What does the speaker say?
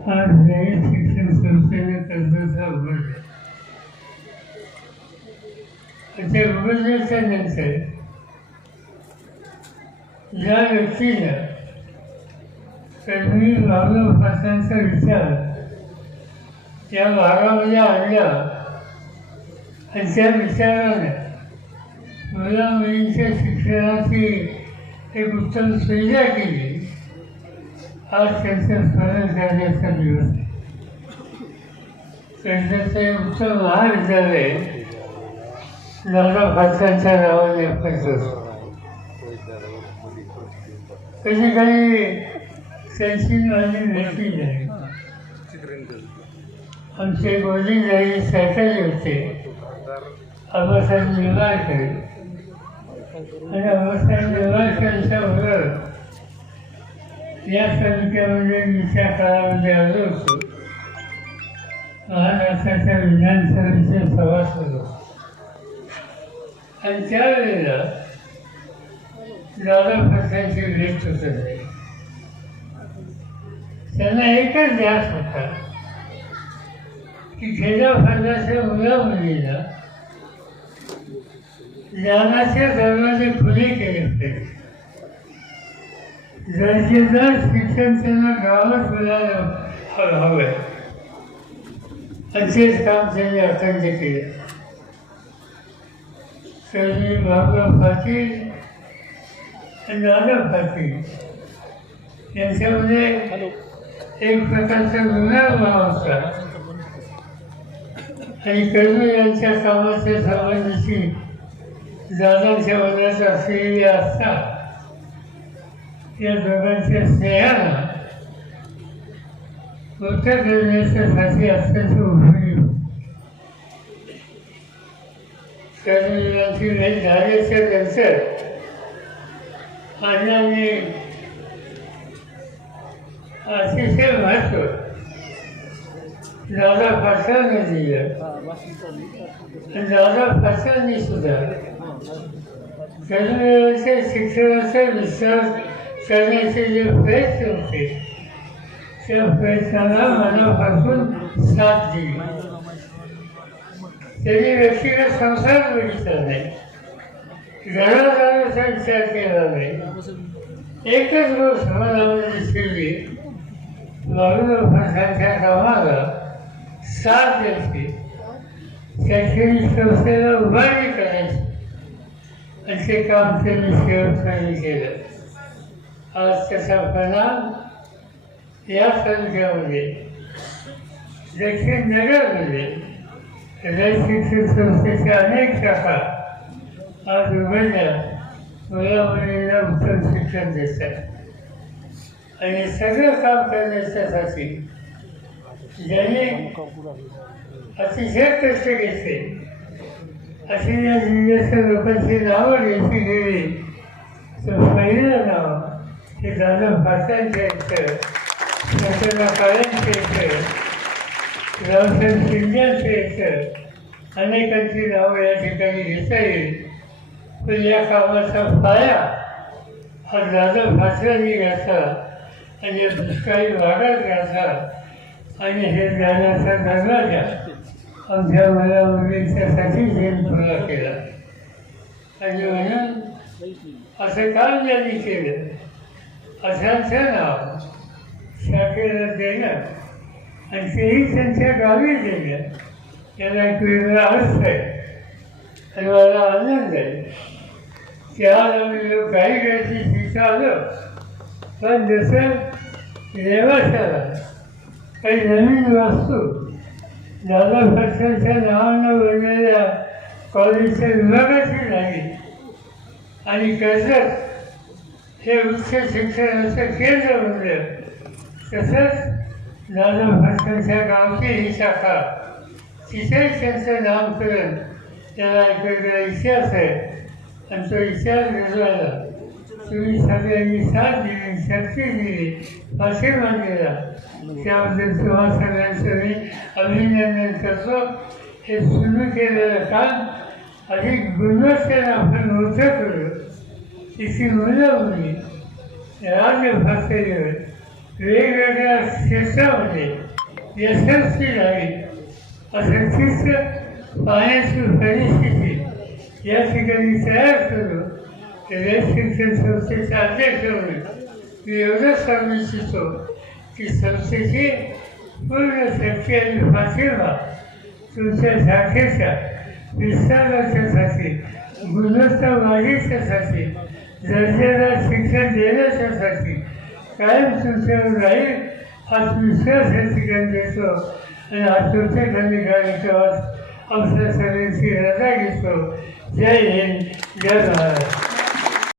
आज नवीन शिक्षण संस्थेने कर्जाचा उघडला. त्या उघडल्याच्या नंतर ज्या व्यक्तीनं कर्मी भावनापासांचा विचार या भागामध्ये आणला आणि त्या विचारानं मुला मुलींच्या शिक्षणाची एक उत्तम सुविधा केली. आज त्यांचं स्मरण करण्याचा दिवस आहे. कर्जाचे उत्तम महाविद्यालय दादा फासांच्या नावाने करतो. कधी काही त्यांची माझी भेटली नाही. आमचे गोविंदराजे सरकारी होते, आबासाहेब निंबाळकर, आणि आबासाहेब निंबाळकरांच्या बरोबर या तालुक्यामध्ये मी त्या काळामध्ये आलो होतो. महाराष्ट्राच्या विधानसभेचे सभासद होतो आणि त्यावेळेला दादा फासांची भेट होत नाही. त्यांना एकच ध्यास होता की खेड्यापाड्याच्या मुला मुलीला ज्ञानाचे दरवाजे खुले केले पाहिजे. दर्जेदार शिक्षण त्यांना गावात मिळायला हवं आहे आणि तेच काम त्यांनी अखंड केलं. कर्मी बाबूराव पाटील आणि दादा पाटील यांच्यामध्ये एक प्रकारचा जुना भाव होता आणि कर्मी यांच्या कामाच्या संबंधीची दादांच्या मनात असलेली आस्था या दोघांच्या स्नेहानं मोठ्या करण्याच्यासाठी अत्यंत उपयोगी होती. कर्मयोगाची भेट झाल्याच्या नंतर अण्णांनी अतिशय महत्त्व दादा फासांना दिलं आणि दादा फासांनी सुद्धा कर्मयोगाच्या शिक्षणाचा विस्तार करण्याचे जे प्रयत्न होते त्या प्रयत्नाला मनापासून साथ दिली. त्यांनी व्यक्तिगत संसार बघितला नाही, घरादाराचा विचार केला नाही. एकच गोष्ट मनामध्ये शिरली, बाबूराव फासांच्या कामाला साथ द्यायची, शैक्षणिक संस्थेला उभारणी करायची आणि ते काम त्यांनी शेवटपर्यंत केलं. आज त्याचा परिणाम या तालुक्यामध्ये दक्षिण नगरमध्ये शिक्षण संस्थेच्या अनेक शाखा आज उघडल्या मुला मुलींना उत्तम शिक्षण देतात आणि सगळं काम करण्याच्यासाठी ज्यांनी अतिशय कष्ट घेतले अशी या जिल्ह्याच्या लोकांची नावं घ्यायची गेली तर पहिलं नाव हे दादा फासांच्या इथं, शंकरराव काळ्यांच्या इथं, रावसाहेब शिंद्यांच्या इथं अनेकांची नावं या ठिकाणी घेता येईल. पण या कामाचा पाया हा दादा फासांनी घातला आणि या दुष्काळी भागात घातला आणि हे ज्ञानाचा दरवाजा आमच्या मुला मुलींच्यासाठी घेऊन खुला केला. आणि म्हणून असं काम ज्यांनी केलं अशांचं नाव शाखेला देणं आणि तेही त्यांच्या गावी देणं याला एक वेगळा अर्थ आहे आणि मला आनंद आहे की आज आम्ही लोक काही काहीची शिक्षा आलो. पण जसं देवाशाला काही नवीन वास्तू दादा फासांच्या नावानं बनलेल्या कॉलेजच्या विभागाची नाही आणि कर्जत हे उच्च शिक्षणाचं केंद्र बनलं, तसंच दादा फासांच्या गावची ही शाखा तिथेच त्यांचं नामकरण त्याला एक वेगळा इतिहास आहे आणि तो इतिहास घडवायला तुम्ही सगळ्यांनी साथ दिली, शक्ती दिली, आशीर्वाद दिला त्याबद्दल तुम्हा सगळ्यांचं मी अभिनंदन करतो. हे सुरू केलेलं काम अधिक गुणवत्तेनं आपण मोठं करू. तिची मुलं मुली राज्य भाषेवर वेगवेगळ्या क्षेत्रामध्ये यशस्वी झाली असं चित्र पाहण्याची परिस्थिती या ठिकाणी तयार करून शिक्षण संस्थेचे अध्यक्ष म्हणून मी एवढंच सांगू इच्छितो की संस्थेची पूर्ण शक्ती आणि पाठिंबा तुमच्या शाखेच्या विस्ताराच्यासाठी गुणवत्ता वाढीच्यासाठी दर्जेदार शिक्षण देण्याच्यासाठी कायम तुमच्यावर राहील हा विश्वास या ठिकाणी देतो आणि तुमच्याखाली कार्यक्रमात आपल्या सगळ्यांची रजा घेतो. जय हिंद, जय महाराष्ट्र.